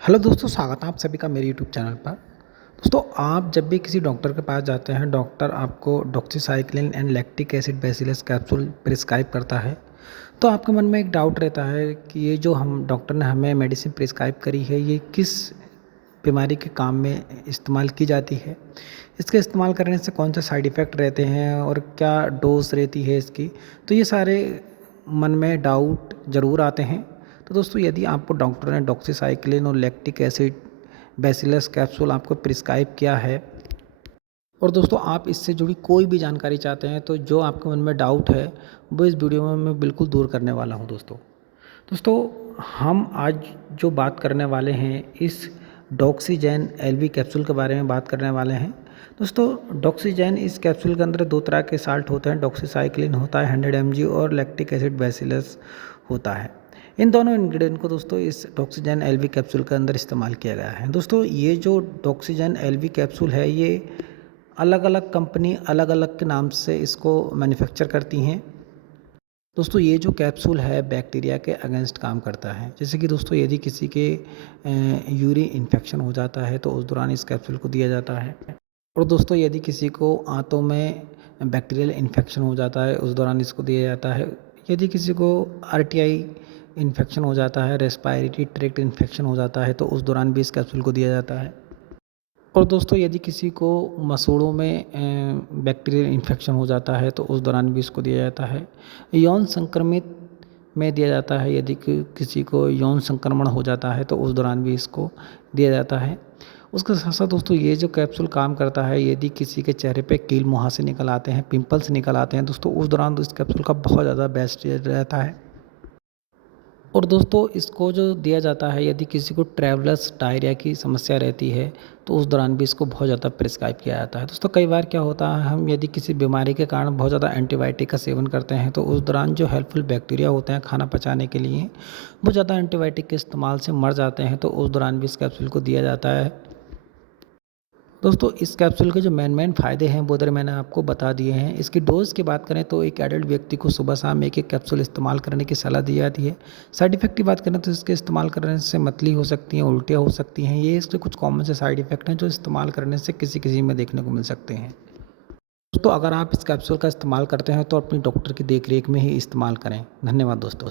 Hello दोस्तों, स्वागत है आप सभी का मेरे यूट्यूब चैनल पर। दोस्तों, आप जब भी किसी डॉक्टर के पास जाते हैं, डॉक्टर आपको doxycycline and lactic acid bacillus capsule prescribe करता है, तो आपके मन में एक डाउट रहता है कि ये जो हम डॉक्टर ने हमें मेडिसिन प्रिस्क्राइब करी है, ये किस बीमारी के काम में इस्तेमाल की जाती है, इसके इस्तेमाल करने से कौन से साइड इफ़ेक्ट रहते हैं और क्या डोज़ रहती है इसकी। तो ये सारे मन में डाउट ज़रूर आते हैं। तो दोस्तों, यदि आपको डॉक्टर ने डॉक्सीसाइक्लिन और लैक्टिक एसिड बेसिलस कैप्सूल आपको प्रिस्क्राइब किया है और दोस्तों आप इससे जुड़ी कोई भी जानकारी चाहते हैं, तो जो आपके मन में डाउट है वो इस वीडियो में मैं बिल्कुल दूर करने वाला हूं। दोस्तों, हम आज जो बात करने वाले हैं इस डॉक्सीजैन एलवी कैप्सूल के बारे में बात करने वाले हैं। दोस्तों, डॉक्सीजैन इस कैप्सूल के अंदर दो तरह के साल्ट होते हैं, डॉक्सीसाइक्लिन होता है 100 mg और लैक्टिक एसिड बेसिलस होता है। इन दोनों इंग्रेडिएंट को दोस्तों इस डॉक्सीजैन एलवी कैप्सूल के अंदर इस्तेमाल किया गया है। दोस्तों, ये जो डॉक्सीजैन एलवी कैप्सूल है, ये अलग अलग कंपनी अलग अलग के नाम से इसको मैन्युफैक्चर करती हैं। दोस्तों, ये जो कैप्सूल है बैक्टीरिया के अगेंस्ट काम करता है। जैसे कि दोस्तों, यदि किसी के यूरिन इन्फेक्शन हो जाता है तो उस दौरान इस कैप्सूल को दिया जाता है। और दोस्तों, यदि किसी को आंतों में बैक्टीरियल इन्फेक्शन हो जाता है उस दौरान इसको दिया जाता है। यदि किसी को आरटीआई इन्फेक्शन हो जाता है, रेस्पिरेटरी ट्रैक्ट इन्फेक्शन हो जाता है, तो उस दौरान भी इस कैप्सूल को दिया जाता है। और दोस्तों, यदि किसी को मसूड़ों में बैक्टीरियल इन्फेक्शन हो जाता है तो उस दौरान भी इसको दिया जाता है। यौन संक्रमित में दिया जाता है, यदि किसी को यौन संक्रमण हो जाता है तो उस दौरान भी इसको दिया जाता है। उसके साथ साथ दोस्तों, ये जो कैप्सूल काम करता है, यदि किसी के चेहरे पे कील मुहासे निकल आते हैं, पिंपल्स निकल आते हैं दोस्तों, उस दौरान तो इस कैप्सूल का बहुत ज़्यादा बेस्ट रहता है। और दोस्तों, इसको जो दिया जाता है, यदि किसी को ट्रैवलर्स डायरिया की समस्या रहती है तो उस दौरान भी इसको बहुत ज़्यादा प्रिस्क्राइब किया जाता है। दोस्तों, कई बार क्या होता है, हम यदि किसी बीमारी के कारण बहुत ज़्यादा एंटीबायोटिक का सेवन करते हैं तो उस दौरान जो हेल्पफुल बैक्टीरिया होते हैं खाना पचाने के लिए, वो ज़्यादा एंटीबायोटिक के इस्तेमाल से मर जाते हैं, तो उस दौरान भी इस कैप्सूल को दिया जाता है। दोस्तों, इस कैप्सूल के जो मेन फ़ायदे हैं वो इधर मैंने आपको बता दिए हैं। इसकी डोज़ की बात करें तो एक एडल्ट व्यक्ति को सुबह शाम एक कैप्सूल इस्तेमाल करने की सलाह दी जाती है। साइड इफ़ेक्ट की बात करें तो इसके इस्तेमाल करने से मतली हो सकती हैं, उल्टियाँ हो सकती हैं। ये इसके कुछ कॉमन से साइड इफ़ेक्ट हैं जो इस्तेमाल करने से किसी-किसी में देखने को मिल सकते हैं। दोस्तों, अगर आप इस कैप्सूल का इस्तेमाल करते हैं तो अपनी डॉक्टर की देख-रेख में ही इस्तेमाल करें। धन्यवाद दोस्तों।